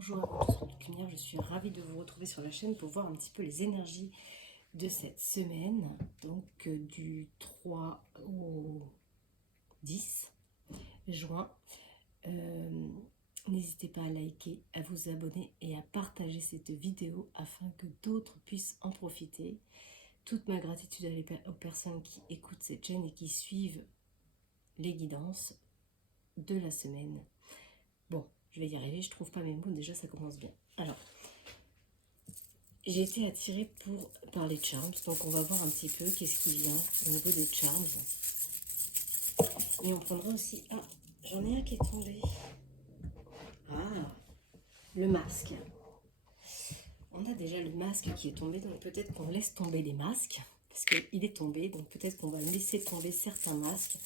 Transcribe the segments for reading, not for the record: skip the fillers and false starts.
Bonjour à vous tous, Lumière, je suis ravie de vous retrouver sur la chaîne pour voir un petit peu les énergies de cette semaine, donc du 3 au 10 juin. N'hésitez pas à liker, à vous abonner et à partager cette vidéo afin que d'autres puissent en profiter. Toute ma gratitude aux personnes qui écoutent cette chaîne et qui suivent les guidances de la semaine. Bon, je vais y arriver, je trouve pas mes mots, déjà ça commence bien. Alors, j'ai été attirée par les charms, donc on va voir un petit peu qu'est-ce qui vient au niveau des charms. Et on prendra aussi... Ah, j'en ai un qui est tombé. Ah, le masque. On a déjà le masque qui est tombé, donc peut-être qu'on laisse tomber les masques, parce qu'il est tombé, donc peut-être qu'on va laisser tomber certains masques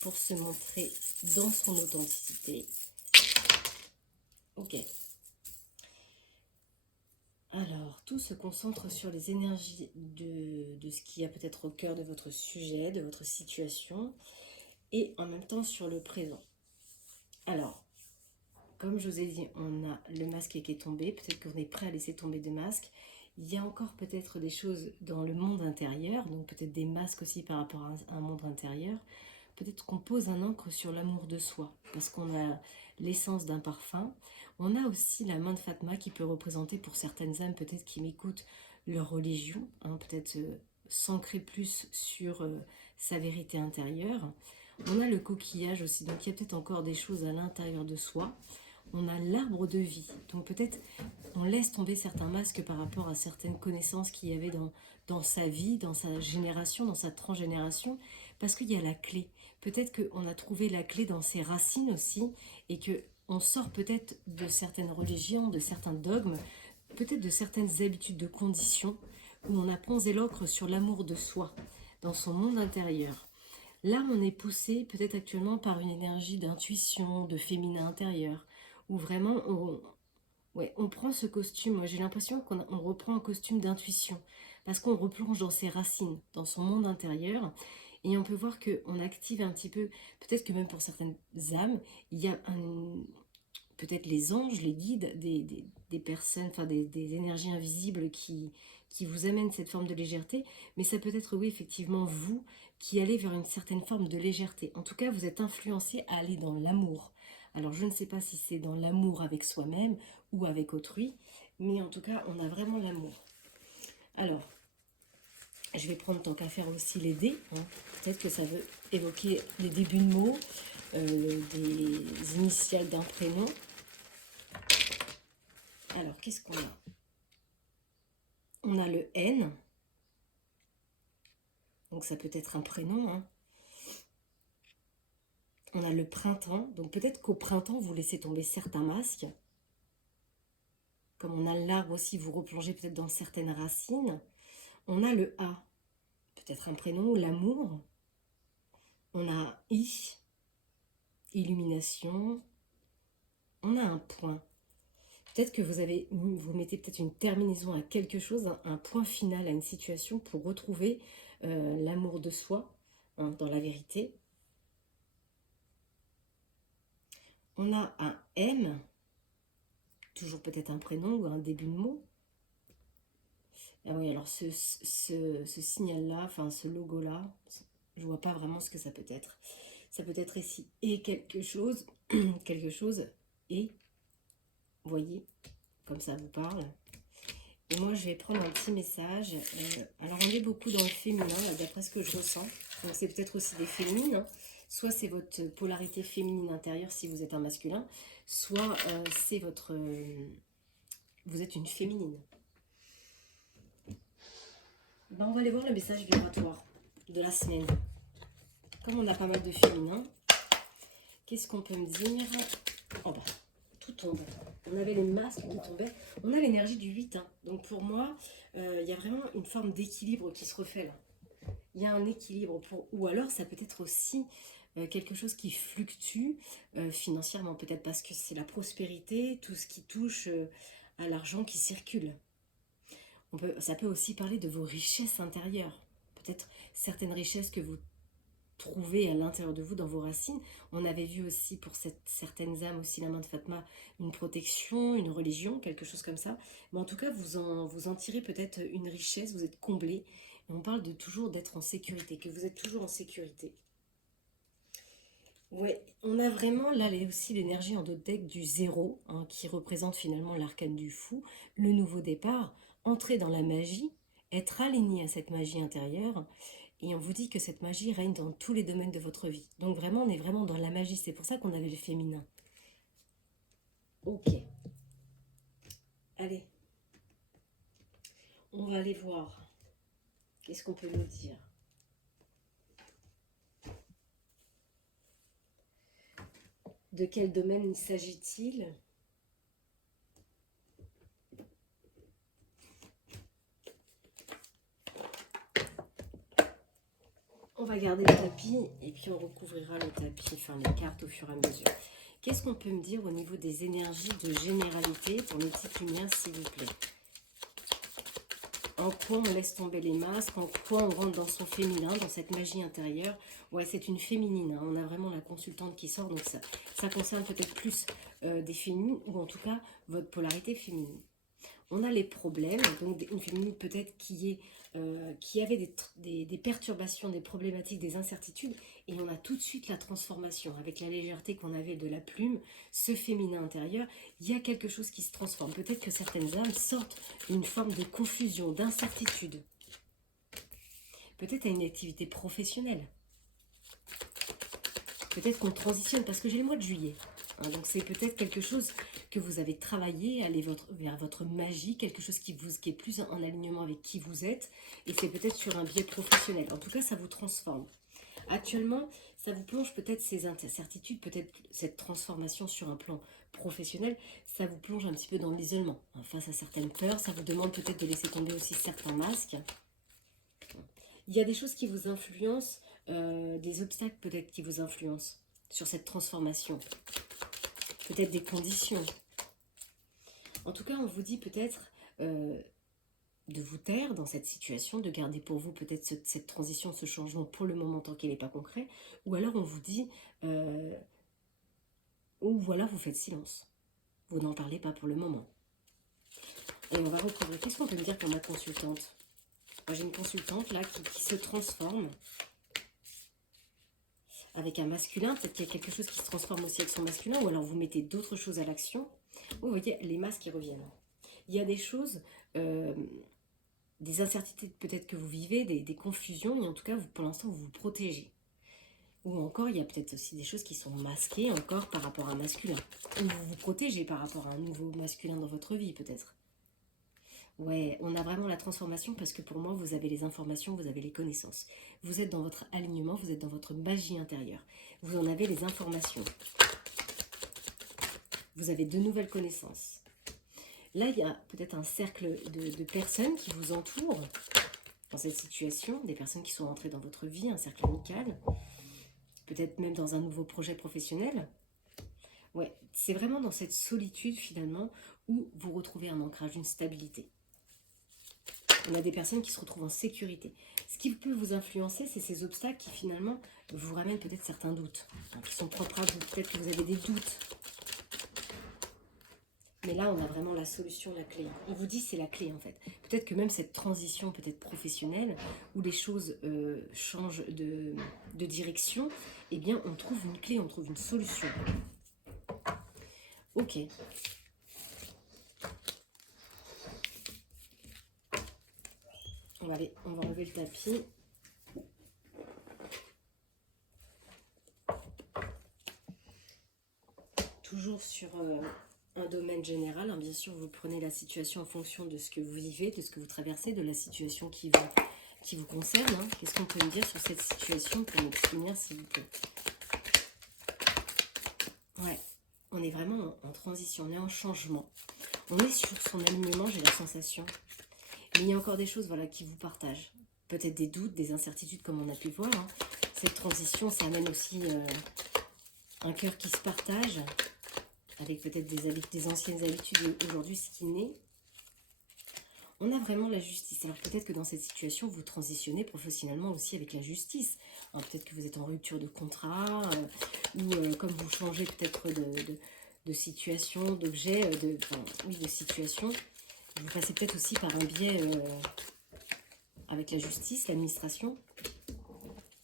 pour se montrer dans son authenticité. Ok. Alors, tout se concentre sur les énergies de ce qu'il y a peut-être au cœur de votre sujet, de votre situation, et en même temps sur le présent. Alors, comme je vous ai dit, on a le masque qui est tombé, peut-être que vous êtes prêt à laisser tomber des masques. Il y a encore peut-être des choses dans le monde intérieur, donc peut-être des masques aussi par rapport à un monde intérieur. Peut-être qu'on pose un encre sur l'amour de soi, parce qu'on a l'essence d'un parfum. On a aussi la main de Fatma qui peut représenter pour certaines âmes, peut-être qui m'écoutent, leur religion, hein, peut-être s'ancrer plus sur sa vérité intérieure. On a le coquillage aussi, donc il y a peut-être encore des choses à l'intérieur de soi. On a l'arbre de vie, donc peut-être on laisse tomber certains masques par rapport à certaines connaissances qu'il y avait dans sa vie, dans sa génération, dans sa transgénération, parce qu'il y a la clé. Peut-être qu'on a trouvé la clé dans ses racines aussi, et qu'on sort peut-être de certaines religions, de certains dogmes, peut-être de certaines habitudes de conditions, où on a posé l'encre sur l'amour de soi, dans son monde intérieur. Là, on est poussé peut-être actuellement par une énergie d'intuition, de féminin intérieur, où vraiment on prend ce costume. Moi, j'ai l'impression qu'on reprend un costume d'intuition, parce qu'on replonge dans ses racines, dans son monde intérieur, et on peut voir qu'on active un petit peu, peut-être que même pour certaines âmes, il y a peut-être les anges, les guides, des personnes, enfin des énergies invisibles qui vous amènent cette forme de légèreté, mais ça peut être, oui, effectivement, vous qui allez vers une certaine forme de légèreté. En tout cas, vous êtes influencé à aller dans l'amour. Alors, je ne sais pas si c'est dans l'amour avec soi-même ou avec autrui, mais en tout cas, on a vraiment l'amour. Alors, je vais prendre tant qu'à faire aussi les dés, hein. Peut-être que ça veut évoquer les débuts de mots, des initiales d'un prénom. Alors, qu'est-ce qu'on a? On a le N, donc ça peut être un prénom, hein. On a le printemps, donc peut-être qu'au printemps, vous laissez tomber certains masques. Comme on a l'arbre aussi, vous replongez peut-être dans certaines racines. On a le A, peut-être un prénom, ou l'amour. On a I, illumination. On a un point. Peut-être que vous mettez peut-être une terminaison à quelque chose, un point final à une situation pour retrouver l'amour de soi, hein, dans la vérité. On a un M, toujours peut-être un prénom ou un début de mot. Ah oui, alors ce signal-là, enfin ce logo-là, je vois pas vraiment ce que ça peut être. Ça peut être ici et quelque chose, quelque chose et, voyez, comme ça vous parle. Et moi, je vais prendre un petit message. Alors, on est beaucoup dans le féminin, d'après ce que je ressens. Donc, c'est peut-être aussi des féminines, hein. Soit c'est votre polarité féminine intérieure si vous êtes un masculin, soit c'est votre... vous êtes une féminine. Ben, on va aller voir le message vibratoire de la semaine. Comme on a pas mal de féminins, qu'est-ce qu'on peut me dire? Oh bah, tout tombe. On avait les masques qui tombaient. On a l'énergie du 8, hein. Donc pour moi, il y a vraiment une forme d'équilibre qui se refait là. Il y a un équilibre. Ou alors ça peut être aussi quelque chose qui fluctue financièrement. Peut-être parce que c'est la prospérité, tout ce qui touche à l'argent qui circule. Ça peut aussi parler de vos richesses intérieures. Peut-être certaines richesses que vous trouver à l'intérieur de vous, dans vos racines. On avait vu aussi pour certaines âmes, aussi la main de Fatma, une protection, une religion, quelque chose comme ça. Mais en tout cas, vous en tirez peut-être une richesse, vous êtes comblé. Et on parle de toujours d'être en sécurité, que vous êtes toujours en sécurité. Ouais, on a vraiment là aussi l'énergie en d'autres decks du zéro, hein, qui représente finalement l'arcane du fou, le nouveau départ, entrer dans la magie, être aligné à cette magie intérieure, et on vous dit que cette magie règne dans tous les domaines de votre vie. Donc vraiment, on est vraiment dans la magie, c'est pour ça qu'on avait le féminin. Ok, allez, on va aller voir. Qu'est-ce qu'on peut nous dire? De quel domaine s'agit-il? On va garder le tapis et puis on recouvrira le tapis, enfin les cartes au fur et à mesure. Qu'est-ce qu'on peut me dire au niveau des énergies de généralité pour mes petites lumières, s'il vous plaît? En quoi on laisse tomber les masques, en quoi on rentre dans son féminin, dans cette magie intérieure. Ouais, c'est une féminine, hein. On a vraiment la consultante qui sort, donc ça concerne peut-être plus des féminines, ou en tout cas votre polarité féminine. On a les problèmes, donc une féminine peut-être qui avait des perturbations, des problématiques, des incertitudes, et on a tout de suite la transformation, avec la légèreté qu'on avait de la plume, ce féminin intérieur, il y a quelque chose qui se transforme. Peut-être que certaines âmes sortent d'une forme de confusion, d'incertitude, peut-être à une activité professionnelle, peut-être qu'on transitionne, parce que j'ai le mois de juillet. Hein, donc c'est peut-être quelque chose que vous avez travaillé, aller vers votre magie, quelque chose qui est plus en alignement avec qui vous êtes, et c'est peut-être sur un biais professionnel. En tout cas, ça vous transforme. Actuellement, ça vous plonge peut-être ces incertitudes, peut-être cette transformation sur un plan professionnel, ça vous plonge un petit peu dans l'isolement. Hein, face à certaines peurs, ça vous demande peut-être de laisser tomber aussi certains masques. Il y a des choses qui vous influencent, des obstacles peut-être qui vous influencent sur cette transformation. Peut-être des conditions. En tout cas, on vous dit peut-être de vous taire dans cette situation, de garder pour vous peut-être cette transition, ce changement pour le moment tant qu'il n'est pas concret, ou alors on vous dit, ou voilà, vous faites silence. Vous n'en parlez pas pour le moment. Et on va recouvrir. Qu'est-ce qu'on peut me dire pour ma consultante? Moi, j'ai une consultante là qui se transforme avec un masculin. Peut-être qu'il y a quelque chose qui se transforme aussi avec son masculin, ou alors vous mettez d'autres choses à l'action. Vous voyez, les masques qui reviennent. Il y a des choses, des incertitudes peut-être que vous vivez, des confusions, et en tout cas, pour l'instant, vous vous protégez. Ou encore, il y a peut-être aussi des choses qui sont masquées encore par rapport à un masculin. Ou vous vous protégez par rapport à un nouveau masculin dans votre vie, peut-être. Ouais, on a vraiment la transformation parce que pour moi, vous avez les informations, vous avez les connaissances. Vous êtes dans votre alignement, vous êtes dans votre magie intérieure. Vous en avez les informations. Vous avez de nouvelles connaissances. Là, il y a peut-être un cercle de personnes qui vous entourent dans cette situation, des personnes qui sont entrées dans votre vie, un cercle amical, peut-être même dans un nouveau projet professionnel. Ouais, c'est vraiment dans cette solitude finalement où vous retrouvez un ancrage, une stabilité. On a des personnes qui se retrouvent en sécurité. Ce qui peut vous influencer, c'est ces obstacles qui finalement vous ramènent peut-être certains doutes, hein, qui sont propres à vous. Peut-être que vous avez des doutes. Mais là, on a vraiment la solution, la clé. On vous dit c'est la clé en fait. Peut-être que même cette transition peut-être professionnelle, où les choses changent de direction, eh bien on trouve une clé, on trouve une solution. Ok. On va enlever le tapis. Toujours sur un domaine général, hein. Bien sûr, vous prenez la situation en fonction de ce que vous vivez, de ce que vous traversez, de la situation qui vous concerne. Hein. Qu'est-ce qu'on peut me dire sur cette situation pour m'exprimer, s'il vous plaît? Ouais, on est vraiment en transition, on est en changement. On est sur son alignement, j'ai la sensation. Mais il y a encore des choses, voilà, qui vous partagent. Peut-être des doutes, des incertitudes, comme on a pu voir. Hein. Cette transition, ça amène aussi un cœur qui se partage, avec peut-être des anciennes habitudes, et aujourd'hui ce qui naît. On a vraiment la justice. Alors peut-être que dans cette situation, vous transitionnez professionnellement aussi avec la justice. Hein, peut-être que vous êtes en rupture de contrat, ou comme vous changez peut-être de situation, d'objet, oui, de situation. Vous passez peut-être aussi par un biais avec la justice, l'administration.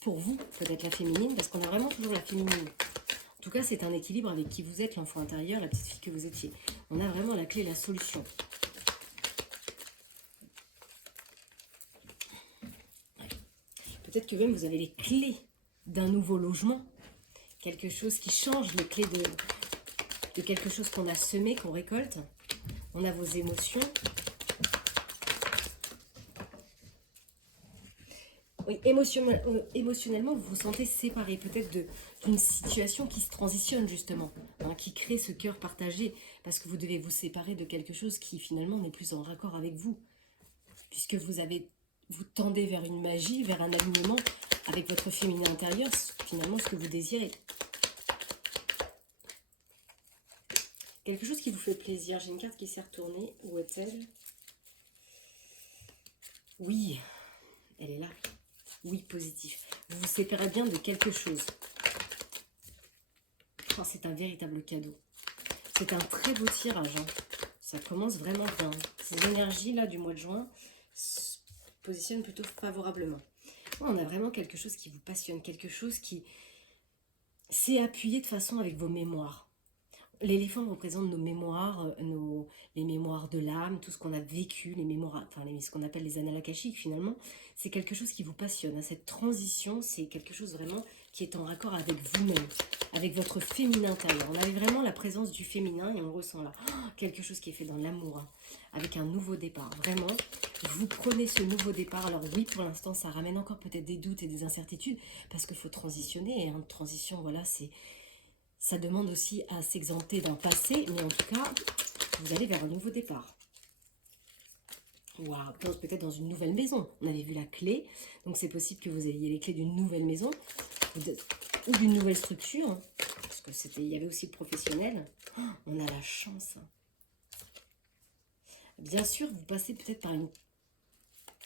Pour vous, peut-être la féminine, parce qu'on a vraiment toujours la féminine. En tout cas, c'est un équilibre avec qui vous êtes, l'enfant intérieur, la petite fille que vous étiez. On a vraiment la clé, la solution. Peut-être que même vous avez les clés d'un nouveau logement. Quelque chose qui change, les clés de quelque chose qu'on a semé, qu'on récolte. On a vos émotions. Oui, émotionnellement, vous vous sentez séparé. Peut-être d'une situation qui se transitionne justement. Hein, qui crée ce cœur partagé. Parce que vous devez vous séparer de quelque chose qui finalement n'est plus en raccord avec vous. Puisque vous tendez vers une magie, vers un alignement avec votre féminin intérieur, finalement ce que vous désirez. Quelque chose qui vous fait plaisir. J'ai une carte qui s'est retournée. Où est-elle? Oui, elle est là. Oui, positif. Vous vous séparez bien de quelque chose. Oh, c'est un véritable cadeau. C'est un très beau tirage. Hein. Ça commence vraiment bien. Ces énergies-là du mois de juin se positionnent plutôt favorablement. On a vraiment quelque chose qui vous passionne, quelque chose qui s'est appuyé de façon avec vos mémoires. L'éléphant représente nos mémoires, les mémoires de l'âme, tout ce qu'on a vécu, les mémoires, enfin ce qu'on appelle les annales akashiques finalement. C'est quelque chose qui vous passionne. Hein. Cette transition, c'est quelque chose vraiment qui est en raccord avec vous-même, avec votre féminin intérieur. On avait vraiment la présence du féminin et on le ressent là. Oh, quelque chose qui est fait dans l'amour, hein, avec un nouveau départ. Vraiment, vous prenez ce nouveau départ. Alors oui, pour l'instant, ça ramène encore peut-être des doutes et des incertitudes parce qu'il faut transitionner. Et une transition, voilà, ça demande aussi à s'exempter d'un passé, mais en tout cas, vous allez vers un nouveau départ. Waouh, peut-être dans une nouvelle maison. On avait vu la clé, donc c'est possible que vous ayez les clés d'une nouvelle maison ou d'une nouvelle structure, hein, parce que il y avait aussi le professionnel. Oh, on a la chance. Bien sûr, vous passez peut-être par une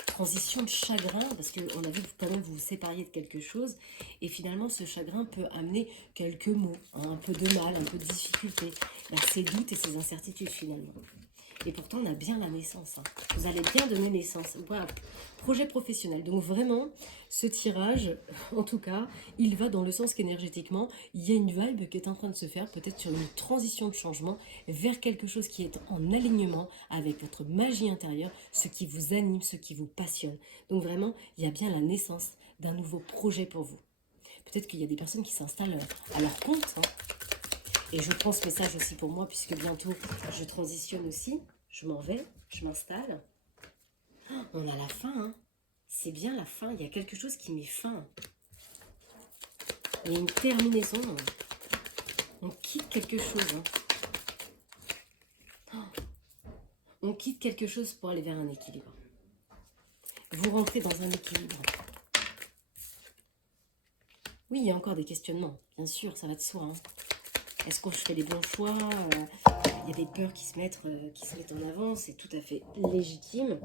transition de chagrin, parce qu'on a vu que quand même vous vous sépariez de quelque chose, et finalement ce chagrin peut amener quelques mots, hein, un peu de mal, un peu de difficulté, ces doutes et ces incertitudes finalement. Et pourtant on a bien la naissance, hein. Vous allez bien donner naissance. Voilà. Projet professionnel, donc vraiment ce tirage, en tout cas, il va dans le sens qu'énergétiquement, il y a une vibe qui est en train de se faire, peut-être sur une transition de changement vers quelque chose qui est en alignement avec votre magie intérieure, ce qui vous anime, ce qui vous passionne. Donc vraiment, il y a bien la naissance d'un nouveau projet pour vous. Peut-être qu'il y a des personnes qui s'installent à leur compte, hein. Et je prends ce message aussi pour moi, puisque bientôt je transitionne aussi, je m'en vais, je m'installe. On a la fin, hein. C'est bien la fin, il y a quelque chose qui met fin. Il y a une terminaison. On quitte quelque chose. Hein. On quitte quelque chose pour aller vers un équilibre. Vous rentrez dans un équilibre. Oui, il y a encore des questionnements, bien sûr, ça va de soi. Hein. Est-ce que je fais les bons choix? Il y a des peurs qui se mettent en avant, c'est tout à fait légitime.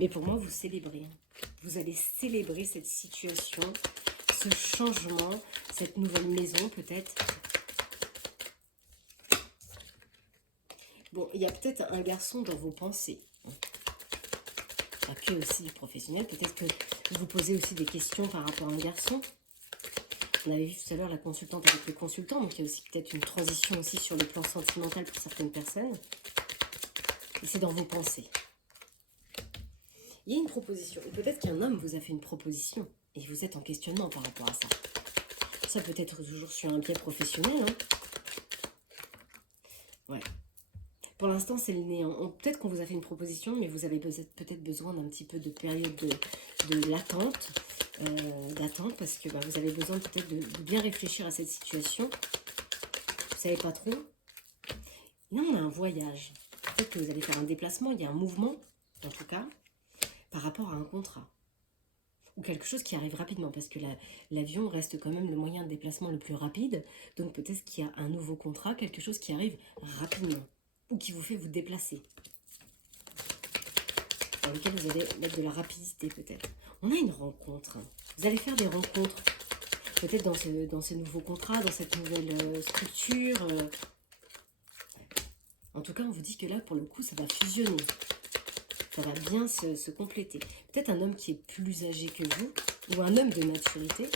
Mais pour moi, vous célébrez. Vous allez célébrer cette situation, ce changement, cette nouvelle maison peut-être. Bon, il y a peut-être un garçon dans vos pensées. Pas que aussi professionnel. Peut-être que vous vous posez aussi des questions par rapport à un garçon. On avait vu tout à l'heure la consultante avec le consultant. Donc il y a aussi peut-être une transition aussi sur le plan sentimental pour certaines personnes. Et c'est dans vos pensées. Il y a une proposition. Et peut-être qu'un homme vous a fait une proposition. Et vous êtes en questionnement par rapport à ça. Ça peut être toujours sur un biais professionnel. Hein. Ouais. Pour l'instant, c'est le néant. Peut-être qu'on vous a fait une proposition, mais vous avez peut-être besoin d'un petit peu de période de l'attente. Parce que vous avez besoin peut-être de bien réfléchir à cette situation. Vous ne savez pas trop. Là, on a un voyage. Peut-être que vous allez faire un déplacement. Il y a un mouvement, en tout cas, par rapport à un contrat. Ou quelque chose qui arrive rapidement, parce que l'avion reste quand même le moyen de déplacement le plus rapide. Donc peut-être qu'il y a un nouveau contrat, quelque chose qui arrive rapidement. Ou qui vous fait vous déplacer. dans lequel vous allez mettre de la rapidité peut-être. On a une rencontre. Vous allez faire des rencontres. Peut-être dans ce nouveau contrat, dans cette nouvelle structure. En tout cas, on vous dit que là, pour le coup, ça va fusionner. Ça va bien se compléter. Peut-être un homme qui est plus âgé que vous, ou un homme de maturité.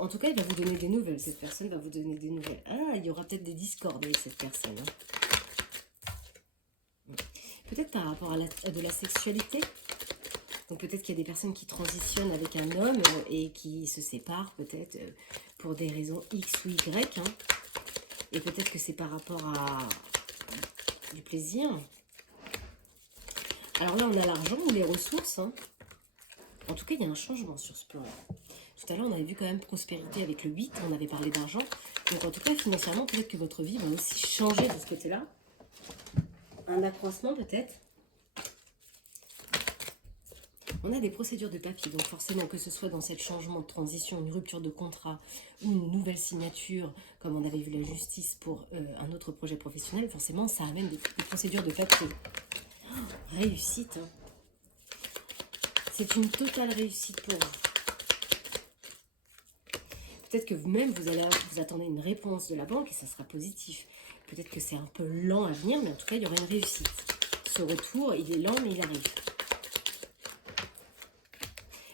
En tout cas, il va vous donner des nouvelles. Cette personne va vous donner des nouvelles. Ah, il y aura peut-être des discordes avec cette personne. Peut-être par rapport à de la sexualité. Donc peut-être qu'il y a des personnes qui transitionnent avec un homme et qui se séparent peut-être pour des raisons X ou Y. Et peut-être que c'est par rapport à du plaisir. Alors là, on a l'argent ou les ressources. En tout cas, il y a un changement sur ce plan-là. Tout à l'heure, on avait vu quand même prospérité avec le 8. On avait parlé d'argent. Donc en tout cas, financièrement, peut-être que votre vie va aussi changer de ce côté-là. Un accroissement peut-être. On a des procédures de papier, donc forcément que ce soit dans ce changement de transition, une rupture de contrat ou une nouvelle signature, comme on avait vu la justice pour un autre projet professionnel, forcément ça amène des procédures de papier. Oh, réussite. C'est une totale réussite pour vous. Peut-être que vous-même, vous attendez une réponse de la banque et ça sera positif. Peut-être que c'est un peu lent à venir, mais en tout cas, il y aura une réussite. Ce retour, il est lent, mais il arrive.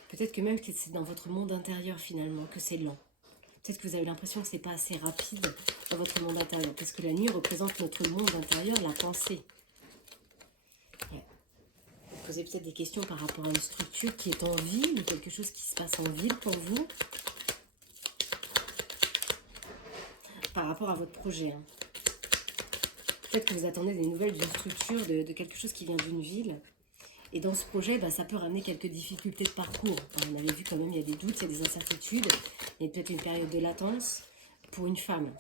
Peut-être que même que c'est dans votre monde intérieur, finalement, que c'est lent. Peut-être que vous avez l'impression que c'est pas assez rapide dans votre monde intérieur. Parce que la nuit représente notre monde intérieur, la pensée. Ouais. Vous posez peut-être des questions par rapport à une structure qui est en ville, ou quelque chose qui se passe en ville pour vous. Par rapport à votre projet. Peut-être que vous attendez des nouvelles d'une structure, de quelque chose qui vient d'une ville. Et dans ce projet, ça peut ramener quelques difficultés de parcours. On avait vu quand même, il y a des doutes, il y a des incertitudes. Il y a peut-être une période de latence pour une femme.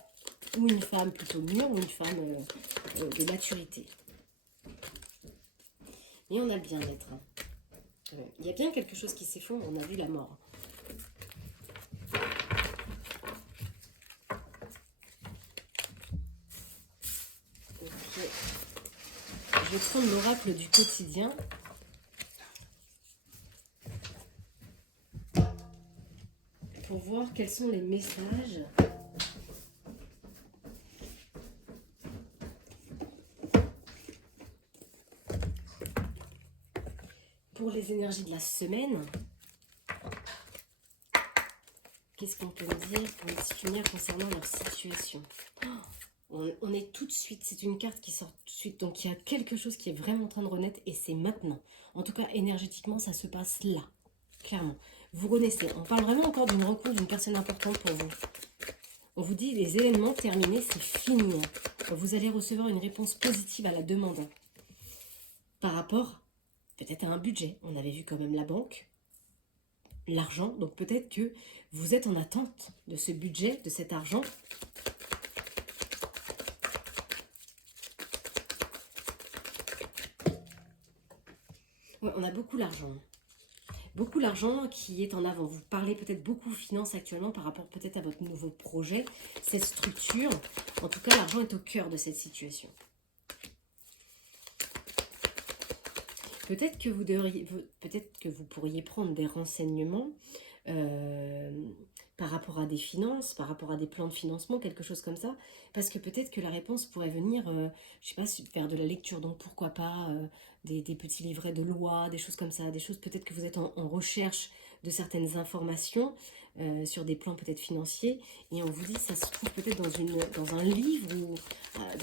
Ou une femme plutôt mûre, ou une femme de maturité. Et on a le bien-être. Il y a bien quelque chose qui s'effondre, on a vu la mort. Okay. Je vais prendre l'oracle du quotidien. Pour voir quels sont les messages pour les énergies de la semaine. Qu'est-ce qu'on peut me dire pour les lumières concernant leur situation? On est tout de suite, c'est une carte qui sort tout de suite, donc il y a quelque chose qui est vraiment en train de renaître et c'est maintenant. En tout cas, énergétiquement, ça se passe là, clairement. Vous renaissez, on parle vraiment encore d'une rencontre d'une personne importante pour vous. On vous dit, les événements terminés, c'est fini. Vous allez recevoir une réponse positive à la demande. Par rapport, peut-être à un budget. On avait vu quand même la banque, l'argent. Donc peut-être que vous êtes en attente de ce budget, de cet argent. Ouais, on a beaucoup l'argent. Beaucoup l'argent qui est en avant. Vous parlez peut-être beaucoup finance actuellement par rapport peut-être à votre nouveau projet, cette structure. En tout cas, l'argent est au cœur de cette situation. Peut-être que vous pourriez prendre des renseignements par rapport à des finances, par rapport à des plans de financement, quelque chose comme ça. Parce que peut-être que la réponse pourrait venir, je sais pas, faire de la lecture. Donc pourquoi pas des petits livrets de loi, des choses comme ça. Des choses peut-être que vous êtes en recherche de certaines informations sur des plans peut-être financiers. Et on vous dit, ça se trouve peut-être dans un livre ou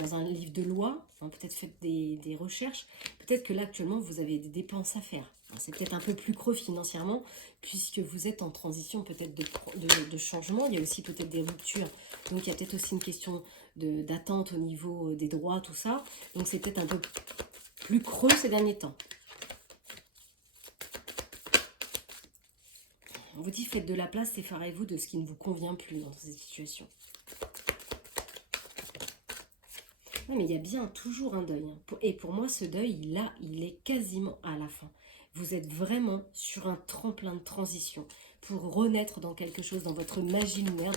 dans un livre de loi. Enfin, peut-être faites des recherches. Peut-être que là, actuellement, vous avez des dépenses à faire. C'est peut-être un peu plus creux financièrement, puisque vous êtes en transition peut-être de changement. Il y a aussi peut-être des ruptures. Donc, il y a peut-être aussi une question d'attente au niveau des droits, tout ça. Donc, c'est peut-être un peu plus creux ces derniers temps. On vous dit, faites de la place, séparez-vous de ce qui ne vous convient plus dans cette situation. Oui, mais il y a bien toujours un deuil. Et pour moi, ce deuil, là, il est quasiment à la fin. Vous êtes vraiment sur un tremplin de transition pour renaître dans quelque chose, dans votre magie lunaire,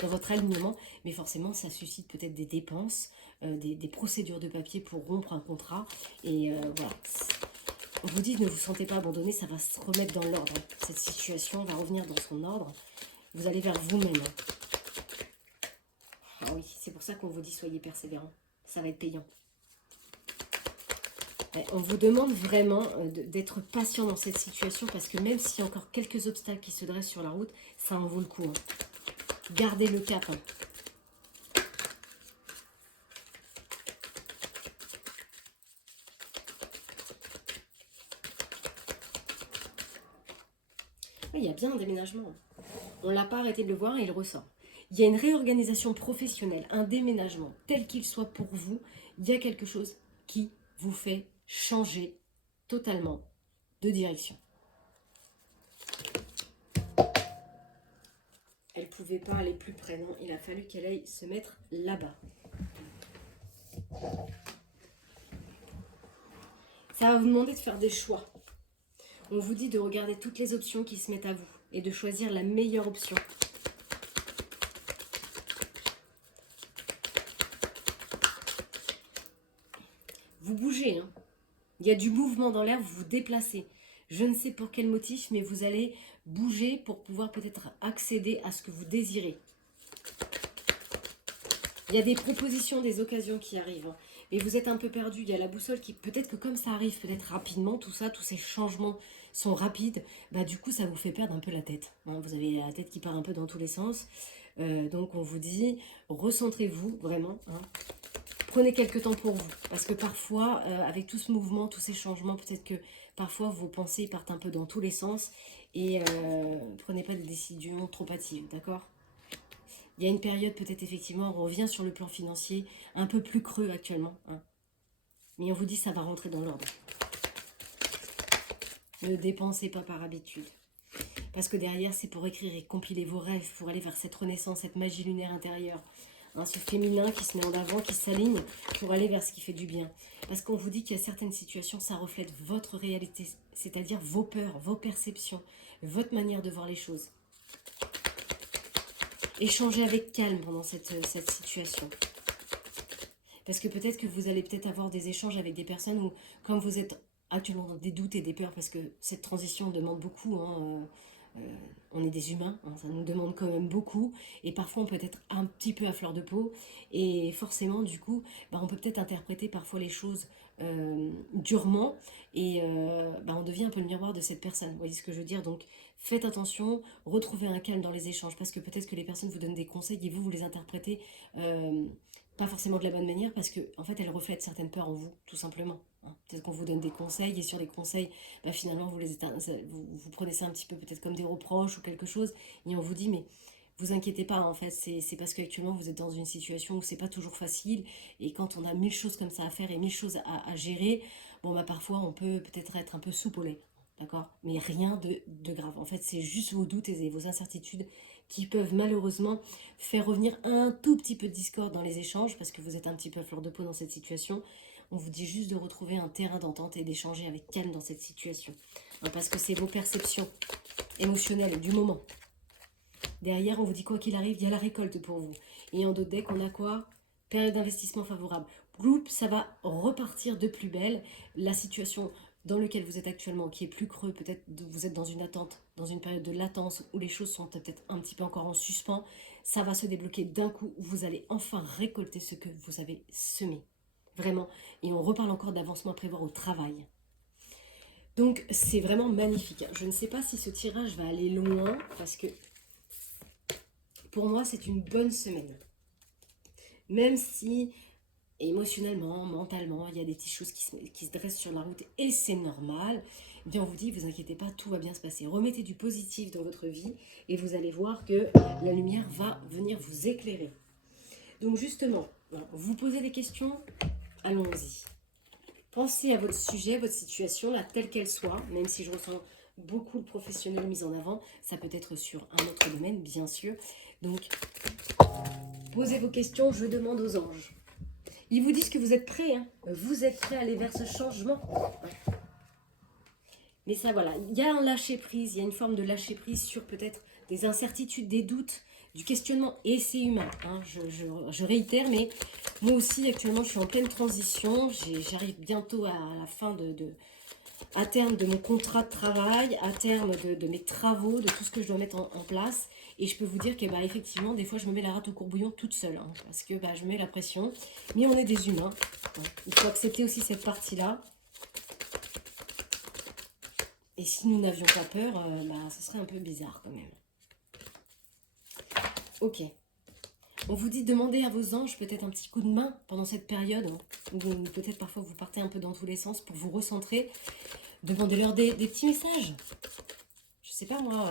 dans votre alignement, mais forcément ça suscite peut-être des dépenses, des procédures de papier pour rompre un contrat, et voilà. On vous dit, ne vous sentez pas abandonné, ça va se remettre dans l'ordre. Cette situation va revenir dans son ordre. Vous allez vers vous-même. Ah oui, c'est pour ça qu'on vous dit, soyez persévérants. Ça va être payant. On vous demande vraiment d'être patient dans cette situation, parce que même s'il y a encore quelques obstacles qui se dressent sur la route, ça en vaut le coup. Gardez le cap. Il y a bien un déménagement. On ne l'a pas arrêté de le voir et il ressort. Il y a une réorganisation professionnelle, un déménagement, tel qu'il soit pour vous. Il y a quelque chose qui vous fait changer totalement de direction. Elle ne pouvait pas aller plus près, non. Il a fallu qu'elle aille se mettre là-bas. Ça va vous demander de faire des choix. On vous dit de regarder toutes les options qui se mettent à vous et de choisir la meilleure option. Vous bougez, hein. Il y a du mouvement dans l'air, vous vous déplacez. Je ne sais pour quel motif, mais vous allez bouger pour pouvoir peut-être accéder à ce que vous désirez. Il y a des propositions, des occasions qui arrivent. Mais vous êtes un peu perdu. Il y a la boussole qui, peut-être que comme ça arrive peut-être rapidement, tout ça, tous ces changements sont rapides, bah du coup ça vous fait perdre un peu la tête. Vous avez la tête qui part un peu dans tous les sens. Donc on vous dit, recentrez-vous vraiment. Prenez quelques temps pour vous. Parce que parfois, avec tout ce mouvement, tous ces changements, peut-être que parfois vos pensées partent un peu dans tous les sens. Et prenez pas de décisions trop hâtives, d'accord ? Il y a une période peut-être effectivement, on revient sur le plan financier, un peu plus creux actuellement. Mais on vous dit ça va rentrer dans l'ordre. Ne dépensez pas par habitude. Parce que derrière, c'est pour écrire et compiler vos rêves, pour aller vers cette renaissance, cette magie lunaire intérieure. Ce féminin qui se met en avant, qui s'aligne pour aller vers ce qui fait du bien. Parce qu'on vous dit qu'il y a certaines situations, ça reflète votre réalité, c'est-à-dire vos peurs, vos perceptions, votre manière de voir les choses. Échangez avec calme pendant cette situation. Parce que peut-être que vous allez peut-être avoir des échanges avec des personnes où, comme vous êtes actuellement dans des doutes et des peurs, parce que cette transition demande beaucoup, on est des humains, ça nous demande quand même beaucoup, et parfois on peut être un petit peu à fleur de peau, et forcément du coup, on peut peut-être interpréter parfois les choses durement, et on devient un peu le miroir de cette personne, vous voyez ce que je veux dire. Donc faites attention, retrouvez un calme dans les échanges, parce que peut-être que les personnes vous donnent des conseils, et vous les interprétez pas forcément de la bonne manière, parce que en fait elles reflètent certaines peurs en vous, tout simplement. Peut-être qu'on vous donne des conseils, et sur les conseils, finalement vous prenez ça un petit peu peut-être comme des reproches ou quelque chose, et on vous dit mais vous inquiétez pas, en fait c'est parce qu'actuellement vous êtes dans une situation où c'est pas toujours facile, et quand on a 1000 choses comme ça à faire et 1000 choses à gérer, parfois on peut peut-être être un peu soupe au lait, d'accord, mais rien de grave. En fait c'est juste vos doutes et vos incertitudes qui peuvent malheureusement faire revenir un tout petit peu de discorde dans les échanges, parce que vous êtes un petit peu à fleur de peau dans cette situation. On vous dit juste de retrouver un terrain d'entente et d'échanger avec calme dans cette situation. Parce que c'est vos perceptions émotionnelles du moment. Derrière, on vous dit quoi qu'il arrive, il y a la récolte pour vous. Et en d'autres decks, on a quoi ? Période d'investissement favorable. Groupe, ça va repartir de plus belle. La situation dans laquelle vous êtes actuellement, qui est plus creux, peut-être vous êtes dans une attente, dans une période de latence où les choses sont peut-être un petit peu encore en suspens, ça va se débloquer d'un coup, où vous allez enfin récolter ce que vous avez semé. Vraiment. Et on reparle encore d'avancement à prévoir au travail. Donc c'est vraiment magnifique. Je ne sais pas si ce tirage va aller loin, parce que pour moi c'est une bonne semaine. Même si émotionnellement, mentalement, il y a des petites choses qui se dressent sur la route, et c'est normal, eh bien on vous dit, vous inquiétez pas, tout va bien se passer. Remettez du positif dans votre vie et vous allez voir que la lumière va venir vous éclairer. Donc justement, vous posez des questions, allons-y. Pensez à votre sujet, votre situation, là, telle qu'elle soit, même si je ressens beaucoup le professionnel mis en avant, ça peut être sur un autre domaine, bien sûr. Donc, posez vos questions, je demande aux anges. Ils vous disent que vous êtes prêts, vous êtes prêts à aller vers ce changement. Mais ça, voilà, il y a un lâcher-prise, il y a une forme de lâcher-prise sur peut-être des incertitudes, des doutes, du questionnement. Et c'est humain, hein, je réitère, mais moi aussi actuellement je suis en pleine transition. J'arrive bientôt à la fin à terme de mon contrat de travail, à terme de mes travaux, de tout ce que je dois mettre en place. Et je peux vous dire que bah, effectivement, des fois, je me mets la rate au courbouillon toute seule, hein, parce que bah, je mets la pression. Mais on est des humains. Hein. Il faut accepter aussi cette partie-là. Et si nous n'avions pas peur, bah, ce serait un peu bizarre quand même. Ok. On vous dit de demander à vos anges peut-être un petit coup de main pendant cette période. Hein, où peut-être parfois vous partez un peu dans tous les sens pour vous recentrer. Demandez-leur des petits messages. Je sais pas moi,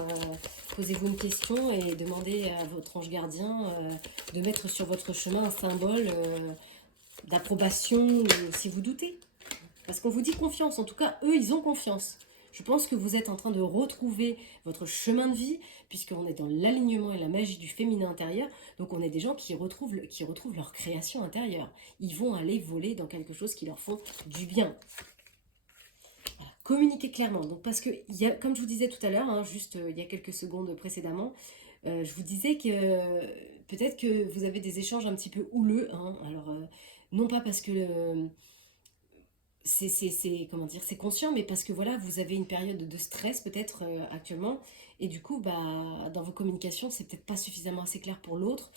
posez-vous une question et demandez à votre ange gardien de mettre sur votre chemin un symbole d'approbation si vous doutez. Parce qu'on vous dit confiance, en tout cas eux ils ont confiance. Je pense que vous êtes en train de retrouver votre chemin de vie, puisqu'on est dans l'alignement et la magie du féminin intérieur, donc on est des gens qui retrouvent leur création intérieure. Ils vont aller voler dans quelque chose qui leur font du bien. Communiquer clairement. Donc parce que, comme je vous disais tout à l'heure, hein, juste il y a quelques secondes précédemment, je vous disais que peut-être que vous avez des échanges un petit peu houleux. Hein, alors, non pas parce que comment dire, c'est conscient, mais parce que voilà, vous avez une période de stress peut-être actuellement, et du coup, bah, dans vos communications, c'est peut-être pas suffisamment assez clair pour l'autre.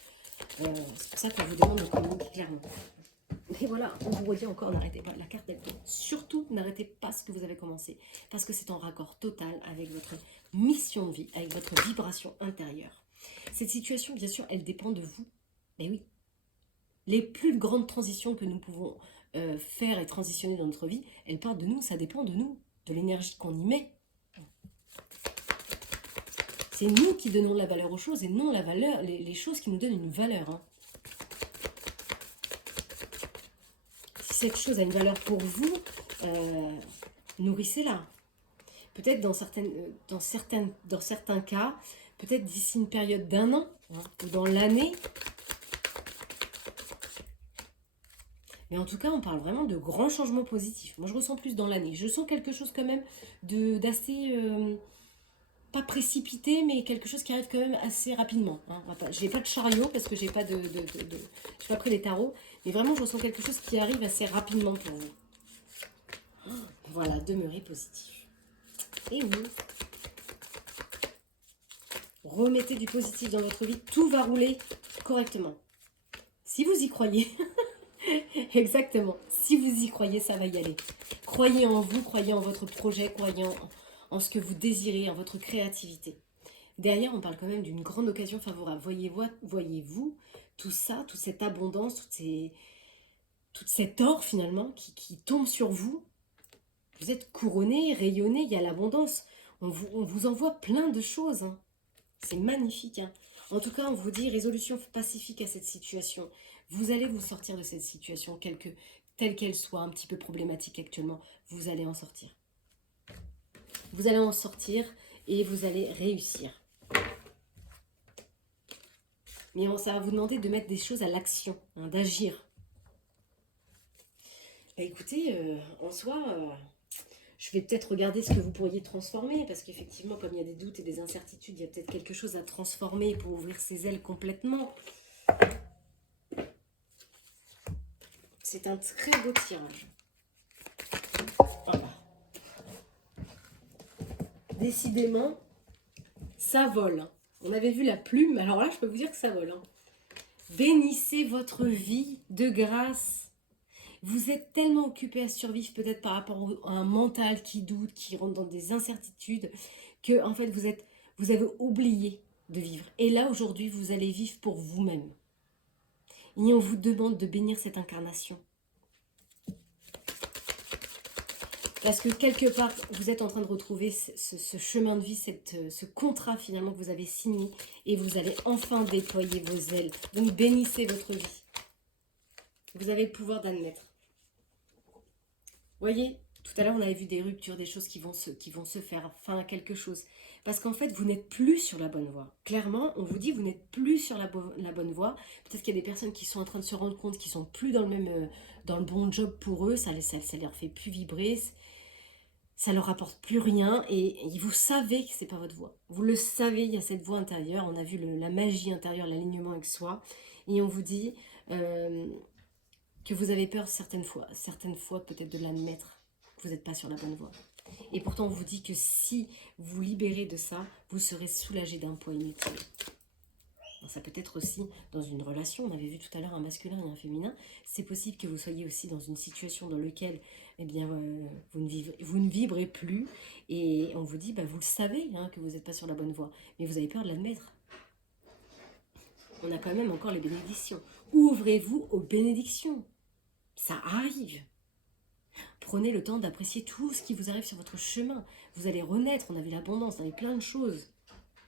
C'est pour ça qu'on vous demande de communiquer clairement. Et voilà, on vous redit encore, n'arrêtez pas, la carte elle tombe. Surtout, n'arrêtez pas ce que vous avez commencé, parce que c'est en raccord total avec votre mission de vie, avec votre vibration intérieure. Cette situation, bien sûr, elle dépend de vous. Mais oui, les plus grandes transitions que nous pouvons faire et transitionner dans notre vie, elles partent de nous, ça dépend de nous, de l'énergie qu'on y met. C'est nous qui donnons de la valeur aux choses et non la valeur, les choses qui nous donnent une valeur. Hein. Si cette chose a une valeur pour vous, nourrissez-la. Peut-être dans certains cas, peut-être d'ici une période d'1 an, hein, ou dans l'année. Mais en tout cas, on parle vraiment de grands changements positifs. Moi, je ressens plus dans l'année. Je sens quelque chose quand même d'assez, pas précipité, mais quelque chose qui arrive quand même assez rapidement. Hein. Je n'ai pas de chariot parce que j'ai pas j'ai pas pris les tarots. Mais vraiment, je ressens quelque chose qui arrive assez rapidement pour vous. Voilà, demeurez positif. Et oui. Remettez du positif dans votre vie. Tout va rouler correctement. Si vous y croyez. Exactement. Si vous y croyez, ça va y aller. Croyez en vous, croyez en votre projet, croyez en ce que vous désirez, en votre créativité. Derrière, on parle quand même d'une grande occasion favorable. Voyez-vous tout ça, toute cette abondance, tout cet or finalement qui tombe sur vous. Vous êtes couronné, rayonné, il y a l'abondance. On vous envoie plein de choses. Hein. C'est magnifique. Hein. En tout cas, on vous dit résolution pacifique à cette situation. Vous allez vous sortir de cette situation, telle qu'elle soit, un petit peu problématique actuellement. Vous allez en sortir. Vous allez en sortir et vous allez réussir. Mais ça va vous demander de mettre des choses à l'action, hein, d'agir. Bah, écoutez, en soi, je vais peut-être regarder ce que vous pourriez transformer, parce qu'effectivement, comme il y a des doutes et des incertitudes, il y a peut-être quelque chose à transformer pour ouvrir ses ailes complètement. C'est un très beau tirage. Voilà. Décidément, ça vole. On avait vu la plume, alors là, je peux vous dire que ça vole. Hein. Bénissez votre vie de grâce. Vous êtes tellement occupé à survivre, peut-être par rapport à un mental qui doute, qui rentre dans des incertitudes, que en fait, vous avez oublié de vivre. Et là, aujourd'hui, vous allez vivre pour vous-même. Et on vous demande de bénir cette incarnation. Parce que quelque part, vous êtes en train de retrouver ce chemin de vie, ce contrat finalement que vous avez signé. Et vous allez enfin déployer vos ailes. Donc bénissez votre vie. Vous avez le pouvoir d'admettre. Voyez, tout à l'heure, on avait vu des ruptures, des choses qui vont se faire, fin à quelque chose. Parce qu'en fait, vous n'êtes plus sur la bonne voie. Clairement, on vous dit, vous n'êtes plus sur la bonne voie. Peut-être qu'il y a des personnes qui sont en train de se rendre compte qu'ils ne sont plus dans le bon job pour eux. Ça leur fait plus vibrer. ça leur apporte plus rien et vous savez que c'est pas votre voie. Vous le savez, il y a cette voie intérieure, on a vu la magie intérieure, l'alignement avec soi, et on vous dit que vous avez peur certaines fois peut-être de l'admettre, que vous n'êtes pas sur la bonne voie. Et pourtant on vous dit que si vous libérez de ça, vous serez soulagé d'un poids inutile. Ça peut être aussi dans une relation, on avait vu tout à l'heure un masculin et un féminin, c'est possible que vous soyez aussi dans une situation dans laquelle eh bien, vous ne vibrez plus et on vous dit, bah, vous le savez hein, que vous n'êtes pas sur la bonne voie, mais vous avez peur de l'admettre. On a quand même encore les bénédictions. Ouvrez-vous aux bénédictions, ça arrive. Prenez le temps d'apprécier tout ce qui vous arrive sur votre chemin. Vous allez renaître, on avait l'abondance, on avait plein de choses.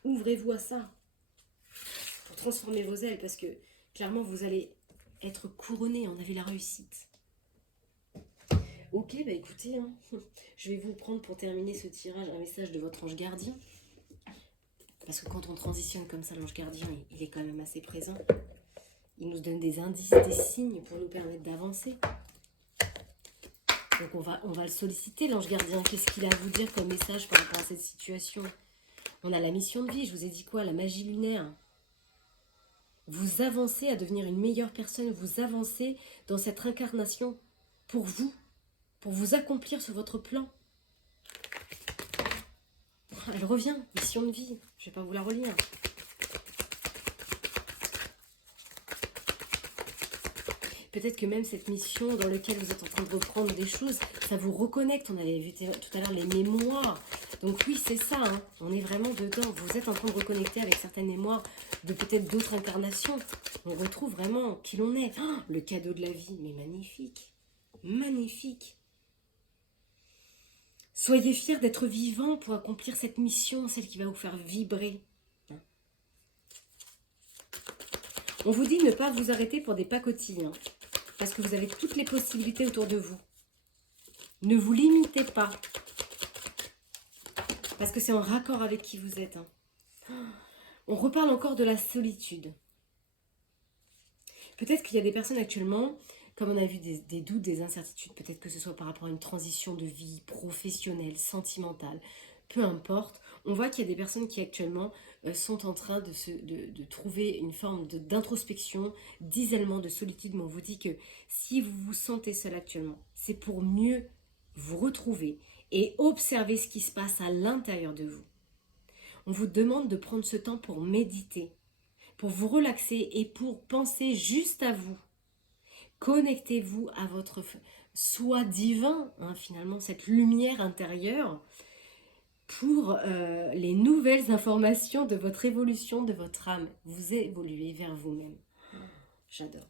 Ouvrez-vous à ça. Pour transformer vos ailes, parce que clairement vous allez être couronné, on avait la réussite. Ok, bah écoutez, hein, je vais vous prendre pour terminer ce tirage un message de votre ange gardien. Parce que quand on transitionne comme ça, l'ange gardien, il est quand même assez présent. Il nous donne des indices, des signes pour nous permettre d'avancer. Donc on va le solliciter, l'ange gardien. Qu'est-ce qu'il a à vous dire comme message par rapport à cette situation? On a la mission de vie, je vous ai dit quoi? La magie lunaire. Vous avancez à devenir une meilleure personne, vous avancez dans cette réincarnation pour vous accomplir sur votre plan. Elle revient, mission de vie, je ne vais pas vous la relire. Peut-être que même cette mission dans laquelle vous êtes en train de reprendre des choses, ça vous reconnecte. On avait vu tout à l'heure les mémoires. Donc oui, c'est ça, hein. On est vraiment dedans. Vous êtes en train de reconnecter avec certaines mémoires de peut-être d'autres incarnations. On retrouve vraiment qui l'on est. Oh, le cadeau de la vie, mais magnifique. Magnifique. Soyez fiers d'être vivant pour accomplir cette mission, celle qui va vous faire vibrer. On vous dit ne pas vous arrêter pour des pacotilles, hein, parce que vous avez toutes les possibilités autour de vous. Ne vous limitez pas, parce que c'est en raccord avec qui vous êtes. Hein. On reparle encore de la solitude. Peut-être qu'il y a des personnes actuellement, comme on a vu des doutes, des incertitudes, peut-être que ce soit par rapport à une transition de vie professionnelle, sentimentale, peu importe. On voit qu'il y a des personnes qui actuellement sont en train de trouver une forme d'introspection, d'isolement, de solitude. Mais on vous dit que si vous vous sentez seul actuellement, c'est pour mieux vous retrouver et observer ce qui se passe à l'intérieur de vous. On vous demande de prendre ce temps pour méditer, pour vous relaxer et pour penser juste à vous. Connectez-vous à votre soi divin, hein, finalement, cette lumière intérieure, pour les nouvelles informations de votre évolution, de votre âme. Vous évoluez vers vous-même. J'adore.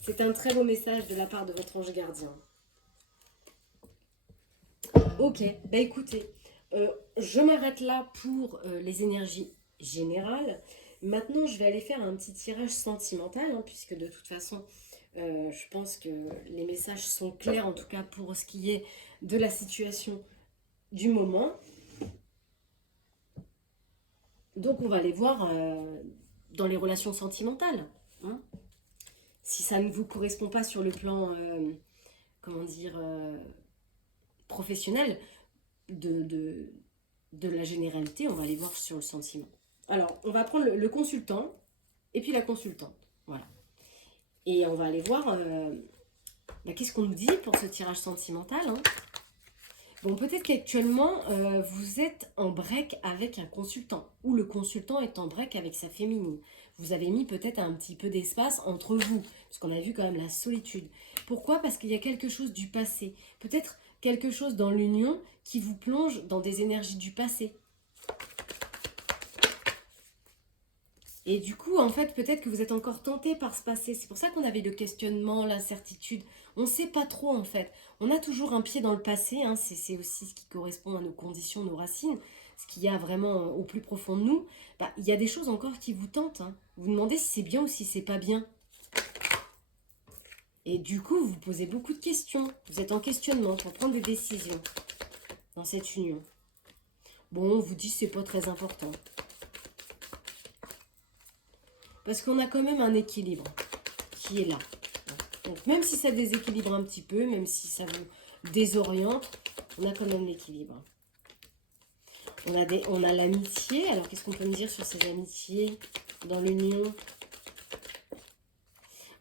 C'est un très beau message de la part de votre ange gardien. Ok, bah écoutez, je m'arrête là pour les énergies générales. Maintenant, je vais aller faire un petit tirage sentimental, hein, puisque de toute façon, je pense que les messages sont clairs, en tout cas pour ce qui est de la situation du moment. Donc, on va aller voir dans les relations sentimentales. Hein. Si ça ne vous correspond pas sur le plan, comment dire, professionnel, de la généralité, on va aller voir sur le sentiment. Alors, on va prendre le consultant et puis la consultante. Voilà. Et on va aller voir qu'est-ce qu'on nous dit pour ce tirage sentimental. Hein. Bon, peut-être qu'actuellement, vous êtes en break avec un consultant ou le consultant est en break avec sa féminine. Vous avez mis peut-être un petit peu d'espace entre vous, parce qu'on a vu quand même la solitude. Pourquoi? Parce qu'il y a quelque chose du passé. Peut-être quelque chose dans l'union qui vous plonge dans des énergies du passé. Et du coup, en fait, peut-être que vous êtes encore tenté par ce passé. C'est pour ça qu'on avait le questionnement, l'incertitude. On ne sait pas trop, en fait. On a toujours un pied dans le passé. Hein. C'est aussi ce qui correspond à nos conditions, nos racines. Ce qu'il y a vraiment au plus profond de nous. Bah, il y a des choses encore qui vous tentent. Hein. Vous vous demandez si c'est bien ou si c'est pas bien. Et du coup, vous vous posez beaucoup de questions. Vous êtes en questionnement pour prendre des décisions dans cette union. Bon, on vous dit que c'est pas très important. Parce qu'on a quand même un équilibre qui est là. Donc même si ça déséquilibre un petit peu, même si ça vous désoriente, On a quand même l'équilibre. On a l'amitié. Alors, qu'est-ce qu'on peut me dire sur ces amitiés dans l'union?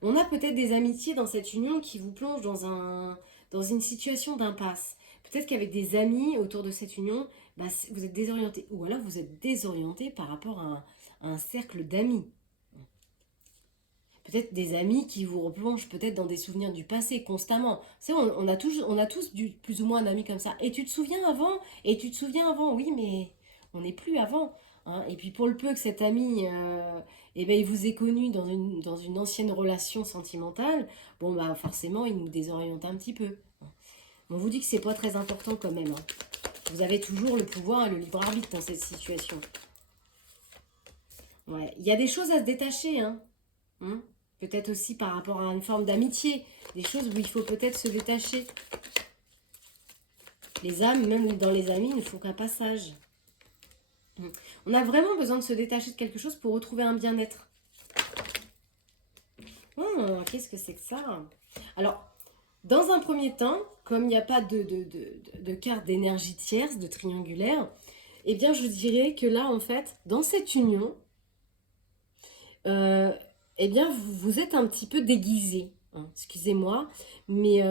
On a peut-être des amitiés dans cette union qui vous plongent dans une situation d'impasse. Peut-être qu'avec des amis autour de cette union, bah, vous êtes désorienté. Ou alors vous êtes désorienté par rapport à un cercle d'amis. Peut-être des amis qui vous replongent peut-être dans des souvenirs du passé constamment. C'est on a tous plus ou moins un ami comme ça. Et tu te souviens avant? Et tu te souviens avant? Oui, mais on n'est plus avant. Hein. Et puis pour le peu que cet ami, eh ben, il vous ait connu dans une ancienne relation sentimentale, bon bah forcément il nous désoriente un petit peu. On vous dit que c'est pas très important quand même. Hein. Vous avez toujours le pouvoir et le libre arbitre dans cette situation. Ouais, il y a des choses à se détacher, hein. Peut-être aussi par rapport à une forme d'amitié, des choses où il faut peut-être se détacher. Les âmes, même dans les amis, ne font qu'un passage. On a vraiment besoin de se détacher de quelque chose pour retrouver un bien-être. Qu'est-ce que c'est que ça? Alors, dans un premier temps, comme il n'y a pas de carte d'énergie tierce, de triangulaire, eh bien, je dirais que là, en fait, dans cette union, eh bien, vous êtes un petit peu déguisé. Hein, excusez-moi, mais